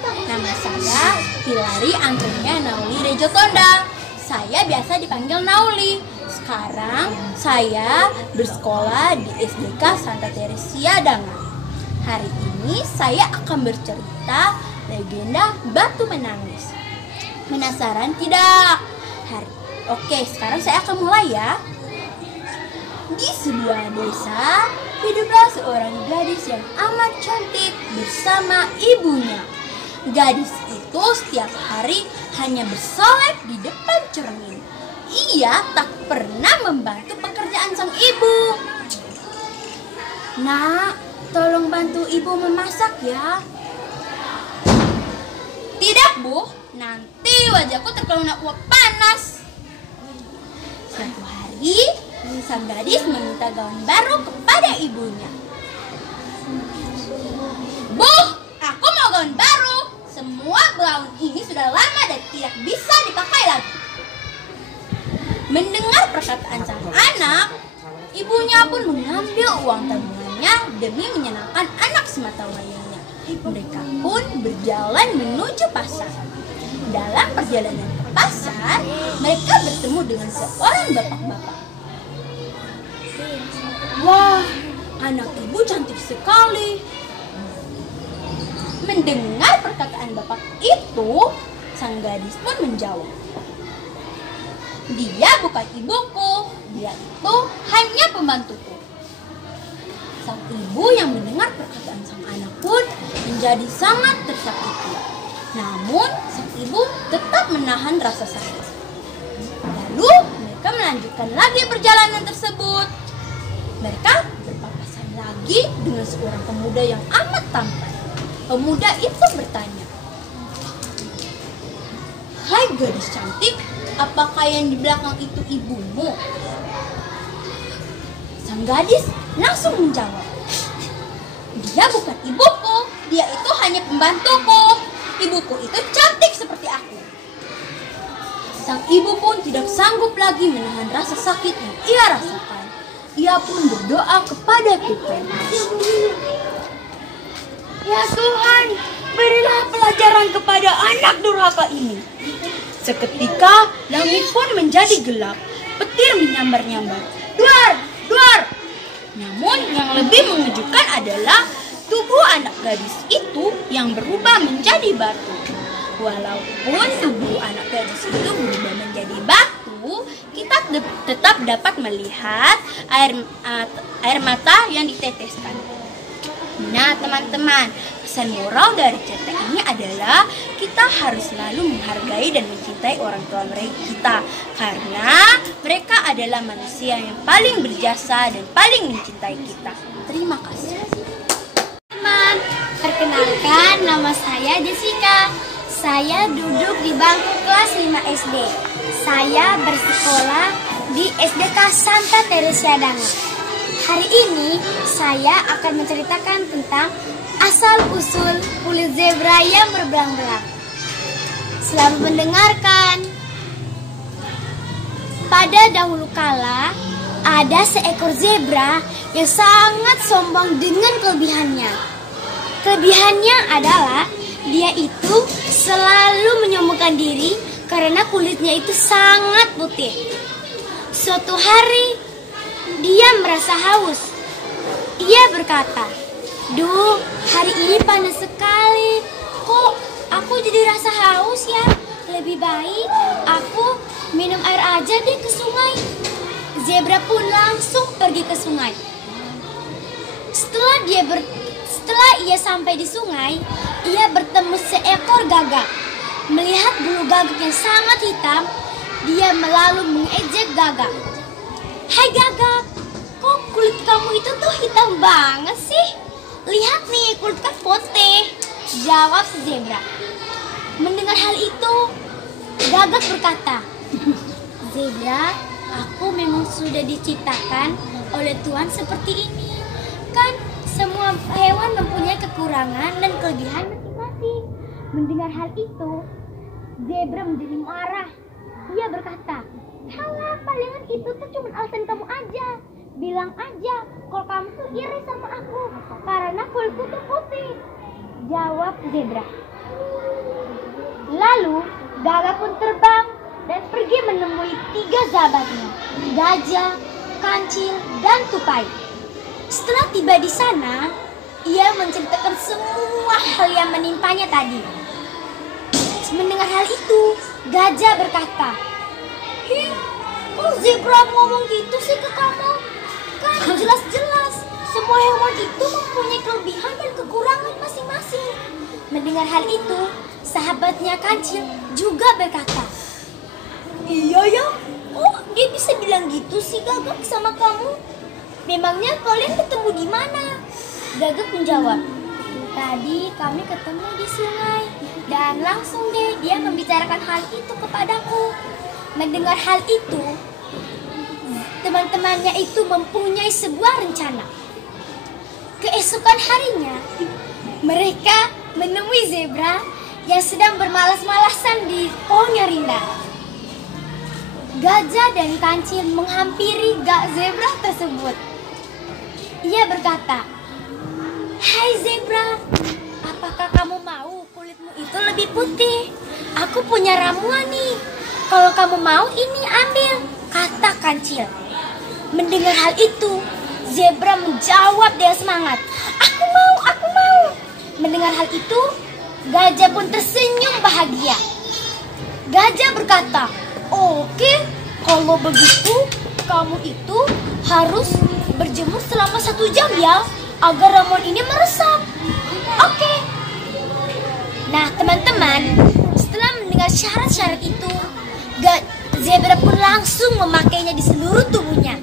Nama saya Hilary Antonia Nauli Rejotonda. Saya biasa dipanggil Nauli. Sekarang saya bersekolah di SDK Santa Teresia Dangan. Hari ini saya akan bercerita legenda Batu Menangis. Penasaran tidak? Oke, sekarang saya akan mulai ya. Di sebuah desa, hiduplah seorang gadis yang amat cantik bersama ibunya. Gadis itu setiap hari hanya bersolek di depan cermin. Ia tak pernah membantu pekerjaan sang ibu. Nak, tolong bantu ibu memasak ya. Tidak, Bu. Nanti wajahku terkena uap panas. Suatu hari, sang gadis meminta gaun baru kepada ibunya. Bu, aku mau gaun baru. Semua gaun ini sudah lama dan tidak bisa dipakai lagi. Mendengar perkataan sang anak, ibunya pun mengambil uang tabungannya demi menyenangkan anak sematawayangnya. Mereka pun berjalan menuju pasar. Dalam perjalanan ke pasar, mereka bertemu dengan seorang bapak-bapak. Wah, anak ibu cantik sekali. Mendengar perkataan bapak itu, sang gadis pun menjawab, dia bukan ibuku, dia itu hanya pembantuku. Sang ibu yang mendengar perkataan sang anak pun menjadi sangat tersakiti. Namun, sang ibu tetap menahan rasa sakit. Lalu, mereka melanjutkan lagi perjalanan tersebut. Mereka berpapasan lagi dengan seorang pemuda yang amat tampan. Pemuda itu bertanya, "Hai gadis cantik, apakah yang di belakang itu ibumu?" Sang gadis langsung menjawab, "Dia bukan ibuku, dia itu hanya pembantuku. Ibuku itu cantik seperti aku." Sang ibu pun tidak sanggup lagi menahan rasa sakit yang ia rasakan. Ia pun berdoa kepada Tuhan. Ya Tuhan, berilah pelajaran kepada anak durhaka ini. Seketika langit pun menjadi gelap, petir menyambar-nyambar. Duar, duar. Namun yang lebih mengejutkan adalah tubuh anak gadis itu yang berubah menjadi batu. Walaupun tubuh anak gadis itu berubah menjadi batu, kita tetap dapat melihat air mata yang diteteskan. Nah teman-teman, pesan moral dari cerita ini adalah kita harus selalu menghargai dan mencintai orang tua kita, karena mereka adalah manusia yang paling berjasa dan paling mencintai kita. Terima kasih. Teman, perkenalkan nama saya Jessica. Saya duduk di bangku kelas 5 SD. Saya bersekolah di SDK Santa Teresia Dangan. Hari ini saya akan menceritakan tentang asal-usul kulit zebra yang berbelang-belang. Selamat mendengarkan. Pada dahulu kala, ada seekor zebra yang sangat sombong dengan kelebihannya. Kelebihannya adalah dia itu selalu menyombongkan diri karena kulitnya itu sangat putih. Suatu hari, dia merasa haus. Ia berkata, "Duh, hari ini panas sekali. Kok aku jadi rasa haus ya? Lebih baik aku minum air aja deh ke sungai." Zebra pun langsung pergi ke sungai. Setelah ia sampai di sungai, ia bertemu seekor gagak. Melihat bulu gagak yang sangat hitam, dia lalu mengejek gagak. "Hai gagak, kok kulit kamu itu tuh hitam banget sih? Lihat nih, kulit kamu putih," jawab si zebra. Mendengar hal itu, gagak berkata, "Zebra, aku memang sudah diciptakan oleh Tuhan seperti ini. Kan semua hewan mempunyai kekurangan dan kelebihan masing-masing." Mendengar hal itu, zebra menjadi marah. Ia berkata, "Halah, palingan itu tuh cuma alasan kamu aja. Bilang aja kalau kamu tuh iri sama aku karena kulitku tuh putih," jawab zebra. Lalu Gaga pun terbang dan pergi menemui 3 sahabatnya, Gajah, Kancil, dan Tupai. Setelah tiba di sana, ia menceritakan semua hal yang menimpanya tadi. Mendengar hal itu, Gajah berkata, kok zebra ngomong gitu sih ke kamu? Kan jelas-jelas semua hewan itu mempunyai kelebihan dan kekurangan masing-masing. Mendengar hal itu, sahabatnya Kancil juga berkata, iya ya, oh dia bisa bilang gitu sih Gagak sama kamu? Memangnya kalian ketemu di mana? Gagak menjawab, tadi kami ketemu di sungai dan langsung deh dia membicarakan hal itu kepadaku. Mendengar hal itu, teman-temannya itu mempunyai sebuah rencana. Keesokan harinya, mereka menemui zebra yang sedang bermalas-malasan di pohon yang rindang. Gajah dan Kancil menghampiri zebra tersebut. Ia berkata, hai zebra, apakah kamu mau kulitmu itu lebih putih? Aku punya ramuan nih. Kalau kamu mau ini ambil, kata Kancil. Mendengar hal itu, zebra menjawab dengan semangat, aku mau, aku mau. Mendengar hal itu, Gajah pun tersenyum bahagia. Gajah berkata, oke, kalau begitu kamu itu harus berjemur selama 1 jam ya, agar ramuan ini meresap. Oke. Nah teman-teman, setelah mendengar syarat-syarat itu, zebra pun langsung memakainya di seluruh tubuhnya.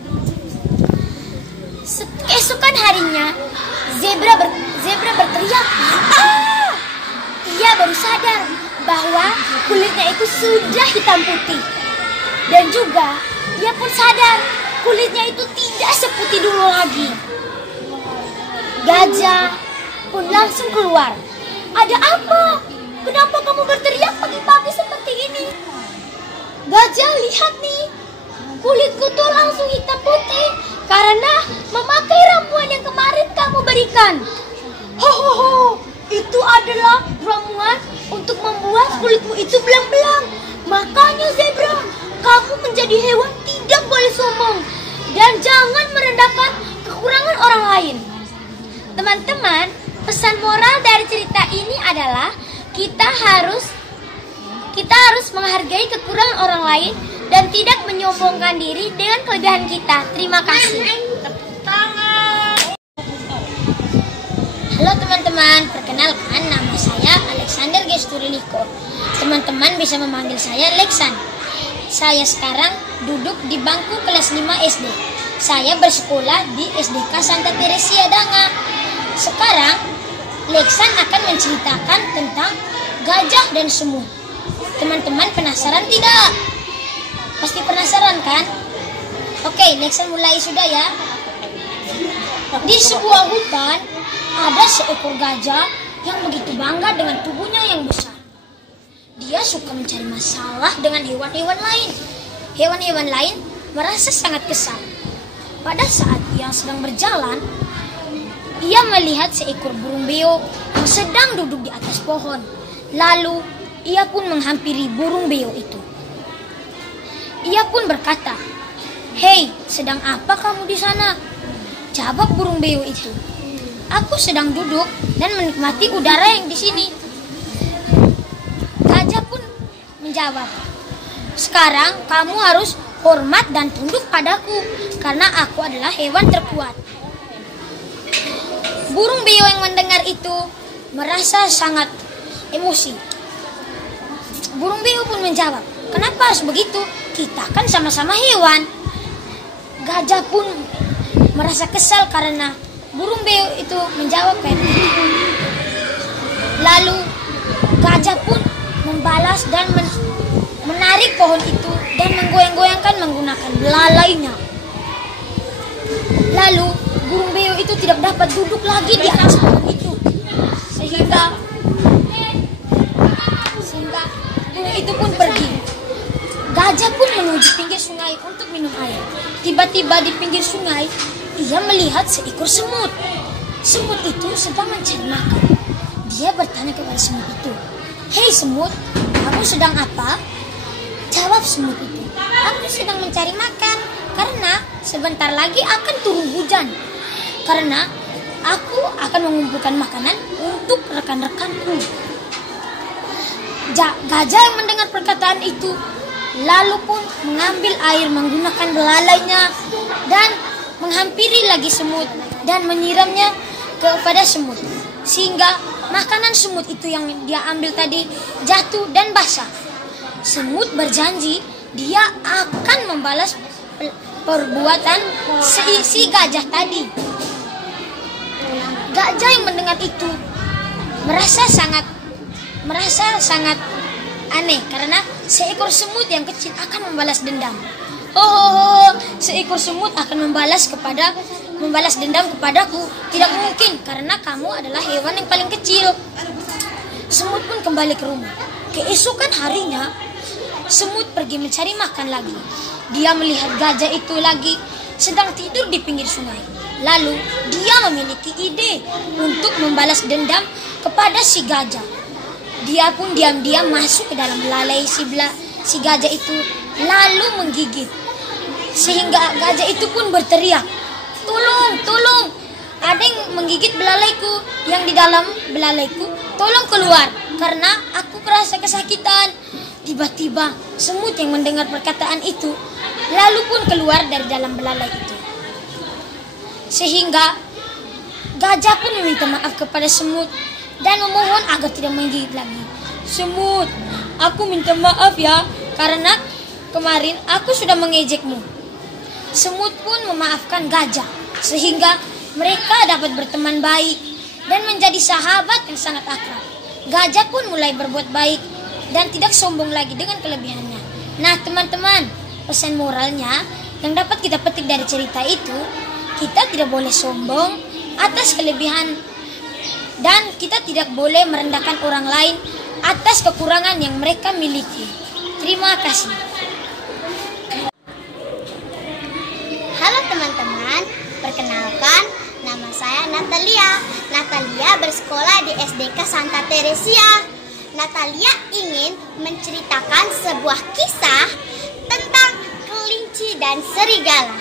Keesokan harinya, zebra berteriak, ah! Ia baru sadar bahwa kulitnya itu sudah hitam putih. Dan juga, ia pun sadar kulitnya itu tidak seputih dulu lagi. Gajah pun langsung keluar. Ada apa? Kenapa kamu berteriak pagi-pagi seperti ini? Gajah, lihat nih, kulitku tuh langsung hitam putih karena memakai ramuan yang kemarin kamu berikan. Ho, itu adalah ramuan untuk membuat kulitmu itu belang-belang. Makanya zebra, kamu menjadi hewan tidak boleh sombong dan jangan merendahkan kekurangan orang lain. Teman-teman, pesan moral dari cerita ini adalah kita harus menghargai kekurangan orang lain dan tidak menyombongkan diri dengan kelebihan kita. Terima kasih. Halo teman-teman, perkenalkan nama saya Alexander Gesturiliko. Teman-teman bisa memanggil saya Lexan. Saya sekarang duduk di bangku kelas 5 SD. Saya bersekolah di SDK Santa Teresia Danga. Sekarang Lexan akan menceritakan tentang gajah dan semut. Teman-teman penasaran tidak? Pasti penasaran kan? Oke, Lexan mulai sudah ya. Di sebuah hutan ada seekor gajah yang begitu bangga dengan tubuhnya yang besar. Dia suka mencari masalah dengan hewan-hewan lain. Hewan-hewan lain merasa sangat kesal. Pada saat ia sedang berjalan, ia melihat seekor burung beo yang sedang duduk di atas pohon. Lalu ia pun menghampiri burung beo itu. Ia pun berkata, hei, sedang apa kamu di sana? Jawab burung beo itu, aku sedang duduk dan menikmati udara yang di sini. Gajah pun menjawab, sekarang kamu harus hormat dan tunduk padaku karena aku adalah hewan terkuat. Burung beo yang mendengar itu merasa sangat emosi. Burung beo pun menjawab, kenapa harus begitu? Kita kan sama-sama hewan. Gajah pun merasa kesal karena burung beo itu menjawab kayak begitu. Lalu gajah pun membalas dan menarik pohon itu dan menggoyang-goyangkan menggunakan belalainya. Lalu burung beo itu tidak dapat duduk lagi di atas pohon itu, sehingga burung itu pun pergi. Gajah pun menuju pinggir sungai untuk minum air. Tiba-tiba di pinggir sungai, ia melihat seekor semut. Semut itu sedang mencari makan. Dia bertanya kepada semut itu, hei semut, "Kamu sedang apa?" Jawab semut itu, "Aku sedang mencari makan karena sebentar lagi akan turun hujan. Karena aku akan mengumpulkan makanan untuk rekan-rekanku." Gajah yang mendengar perkataan itu lalu pun mengambil air menggunakan belalainya dan menghampiri lagi semut dan menyiramnya kepada semut, sehingga makanan semut itu yang dia ambil tadi jatuh dan basah. Semut berjanji dia akan membalas perbuatan si gajah tadi. Gajah yang mendengar itu merasa sangat aneh karena seekor semut yang kecil akan membalas dendam. Seekor semut akan membalas dendam kepadaku. Tidak mungkin karena kamu adalah hewan yang paling kecil. Semut pun kembali ke rumah. Keesokan harinya, semut pergi mencari makan lagi. Dia melihat gajah itu lagi sedang tidur di pinggir sungai. Lalu dia memiliki ide untuk membalas dendam kepada si gajah. Dia pun diam-diam masuk ke dalam belalai si gajah itu lalu menggigit. Sehingga gajah itu pun berteriak, Tolong, ada yang menggigit belalaiku, yang di dalam belalaiku, tolong keluar, karena aku merasa kesakitan." Tiba-tiba semut yang mendengar perkataan itu lalu pun keluar dari dalam belalai itu. Sehingga gajah pun meminta maaf kepada semut dan memohon agar tidak menggigit lagi. "Semut, aku minta maaf ya, karena kemarin aku sudah mengejekmu." Semut pun memaafkan gajah, sehingga mereka dapat berteman baik dan menjadi sahabat yang sangat akrab. Gajah pun mulai berbuat baik dan tidak sombong lagi dengan kelebihannya. Nah teman-teman, pesan moralnya yang dapat kita petik dari cerita itu, kita tidak boleh sombong atas kelebihan dan kita tidak boleh merendahkan orang lain atas kekurangan yang mereka miliki. Terima kasih. Halo teman-teman, perkenalkan nama saya Natalia. Natalia bersekolah di SDK Santa Teresia. Natalia ingin menceritakan sebuah kisah tentang kelinci dan serigala.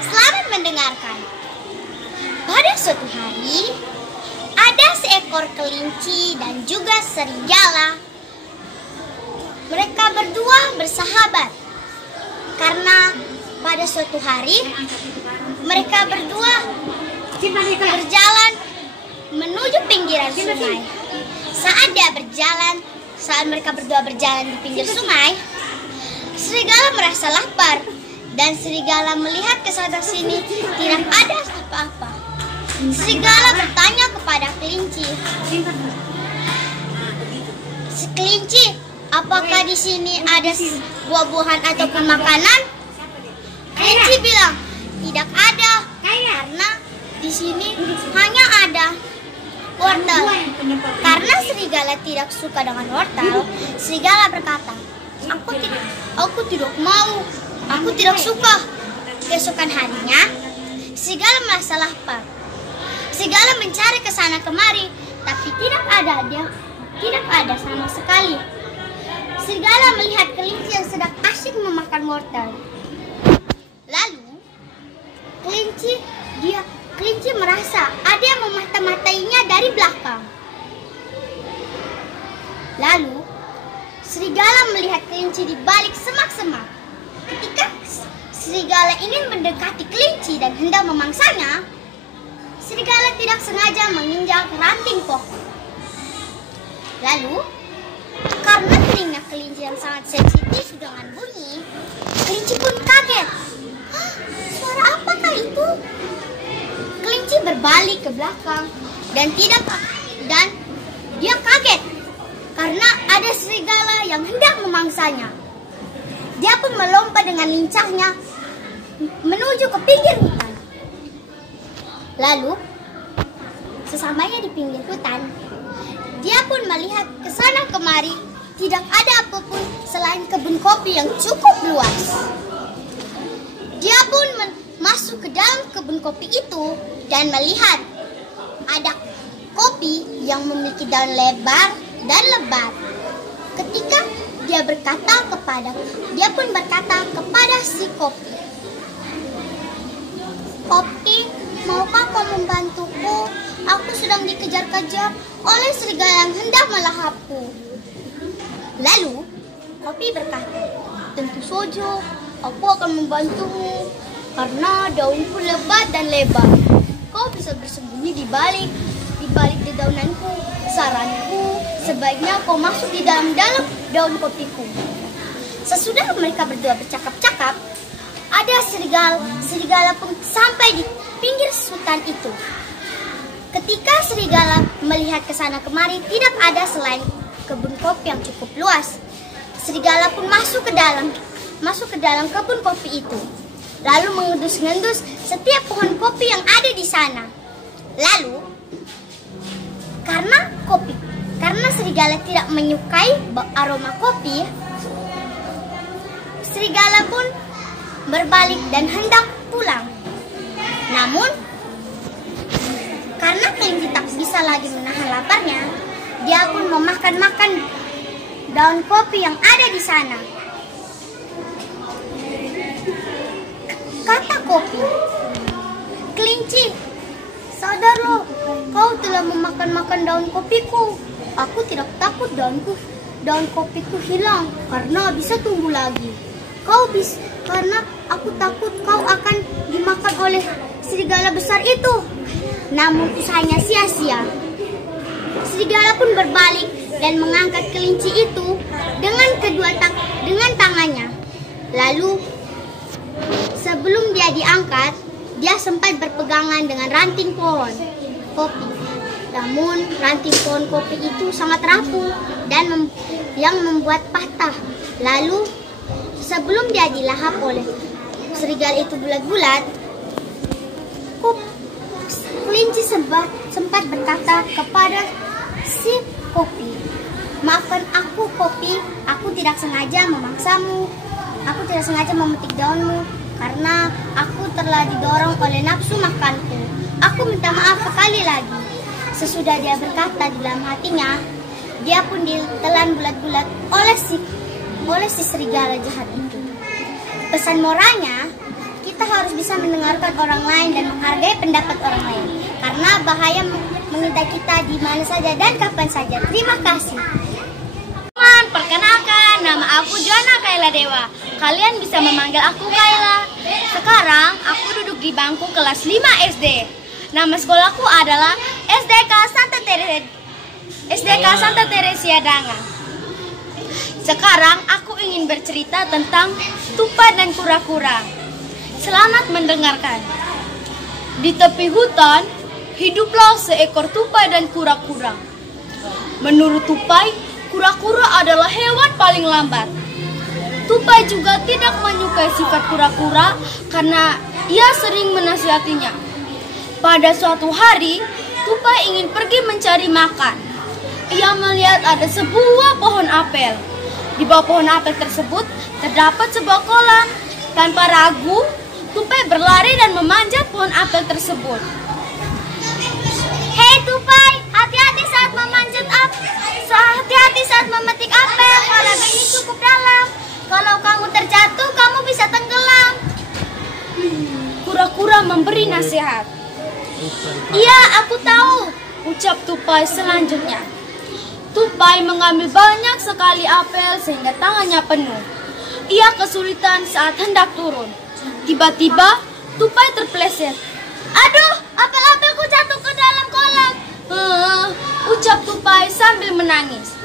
Selamat mendengarkan. Pada suatu hari, ada seekor kelinci dan juga serigala. Mereka berdua bersahabat karena pada suatu hari mereka berdua berjalan menuju pinggiran sungai. Saat mereka berdua berjalan di pinggir sungai, serigala merasa lapar dan serigala melihat ke sana sini tidak ada apa-apa. Serigala bertanya kepada kelinci, "Kelinci, apakah di sini ada buah-buahan ataupun makanan?" Kelinci bilang, "Tidak ada, karena di sini hanya ada wortel." Karena serigala tidak suka dengan wortel, serigala berkata, Aku tidak mau, aku tidak suka." Keesokan harinya, serigala merasa lapar. Serigala mencari ke sana kemari, tapi tidak ada sama sekali. Serigala melihat kelinci yang sedang asyik memakan wortel. Lalu, kelinci merasa ada yang memata-matainya dari belakang. Lalu, serigala melihat kelinci di balik semak-semak. Ketika serigala ingin mendekati kelinci dan hendak memangsanya, serigala tidak sengaja menginjak ranting pohon. Lalu, karena telinga kelinci yang sangat sensitif dengan bunyi, kelinci pun kaget. Suara apakah itu? Kelinci berbalik ke belakang dan dia kaget karena ada serigala yang hendak memangsanya. Dia pun melompat dengan lincahnya menuju ke pinggir hutan. Lalu, sesampainya di pinggir hutan, dia pun melihat ke sana kemari, tidak ada apapun selain kebun kopi yang cukup luas. Dia pun masuk ke dalam kebun kopi itu dan melihat ada kopi yang memiliki daun lebar dan lebat. Ketika dia pun berkata kepada si Kopi, "Kopi, maukah kau membantuku? Aku sedang dikejar-kejar oleh serigala yang hendak melahapku." Lalu Kopi berkata, "Tentu saja, aku akan membantumu karena daunku lebat dan lebar. Kau bisa bersembunyi di balik dedaunanku. Saranku, sebaiknya kau masuk di dalam daun kopiku." Sesudah mereka berdua bercakap-cakap, ada serigala pun sampai di pinggir hutan itu. Ketika serigala melihat ke sana kemari, tidak ada selain kebun kopi yang cukup luas. Serigala pun masuk ke dalam kebun kopi itu, lalu mengendus-ngendus setiap pohon kopi yang ada di sana. Lalu, karena serigala tidak menyukai aroma kopi, serigala pun berbalik dan hendak pulang. Namun, karena kelinci tak bisa lagi menahan laparnya, dia pun memakan-makan daun kopi yang ada di sana. Kata Kopi, "Kelinci, sadarlah, kau telah memakan-makan daun kopiku. Aku tidak takut daun kopiku hilang karena bisa tumbuh lagi. Karena aku takut kau akan dimakan oleh serigala besar itu." Namun usahanya sia-sia. Serigala pun berbalik dan mengangkat kelinci itu dengan tangannya. Lalu sebelum dia diangkat, dia sempat berpegangan dengan ranting pohon kopi. Namun ranting pohon kopi itu sangat rapuh dan yang membuat patah. Lalu sebelum dia dilahap oleh serigala itu bulat-bulat, kelinci sempat berkata kepada si Kopi, "Maafkan aku, Kopi. Aku tidak sengaja memangsamu. Aku tidak sengaja memetik daunmu karena aku telah didorong oleh nafsu makanku. Aku minta maaf sekali lagi." Sesudah dia berkata di dalam hatinya, dia pun ditelan bulat-bulat oleh si serigala jahat itu. Pesan moralnya, kita harus bisa mendengarkan orang lain dan menghargai pendapat orang lain, karena bahaya mengintai kita di mana saja dan kapan saja. Terima kasih. Teman, perkenalkan, nama aku Joanna Kayla Dewa. Kalian bisa memanggil aku Kayla. Sekarang aku duduk di bangku kelas 5 SD. Nama sekolahku adalah SDK Santa Teresia Danga. Sekarang aku ingin bercerita tentang tupai dan kura-kura. Selamat mendengarkan. Di tepi hutan, hiduplah seekor tupai dan kura-kura. Menurut tupai, kura-kura adalah hewan paling lambat. Tupai juga tidak menyukai sifat kura-kura karena ia sering menasihatinya. Pada suatu hari, tupai ingin pergi mencari makan. Ia melihat ada sebuah pohon apel. Di bawah pohon apel tersebut terdapat sebuah kolam. Tanpa ragu, tupai berlari dan memanjat pohon apel tersebut. Hei tupai, hati-hati saat memetik apel. Kolam ini cukup dalam. Kalau kamu terjatuh, kamu bisa tenggelam. Kura-kura memberi nasihat. "Iya, aku tahu," ucap tupai selanjutnya. Tupai mengambil banyak sekali apel sehingga tangannya penuh. Ia kesulitan saat hendak turun. Tiba-tiba, tupai terpeleset. "Aduh, apel-apelku jatuh ke dalam kolam," ucap tupai sambil menangis.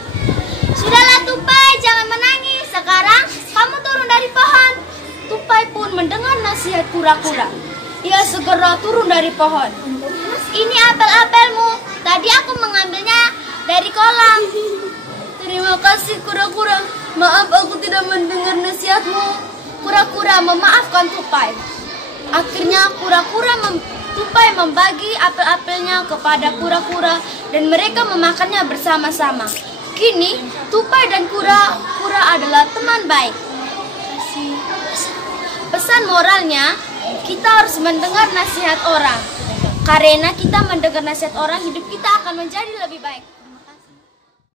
Sudahlah tupai, jangan menangis. Sekarang kamu turun dari pohon. Tupai pun mendengar nasihat kura-kura. Ia segera turun dari pohon. Ini apel-apelmu. Tadi aku mengambilnya dari kolam. "Terima kasih kura-kura. Maaf aku tidak mendengar nasihatmu." Kura-kura memaafkan tupai. Akhirnya tupai membagi apel-apelnya kepada kura-kura dan mereka memakannya bersama-sama. Kini tupai dan kura-kura adalah teman baik. Pesan moralnya, kita harus mendengar nasihat orang. Karena kita mendengar nasihat orang, hidup kita akan menjadi lebih baik.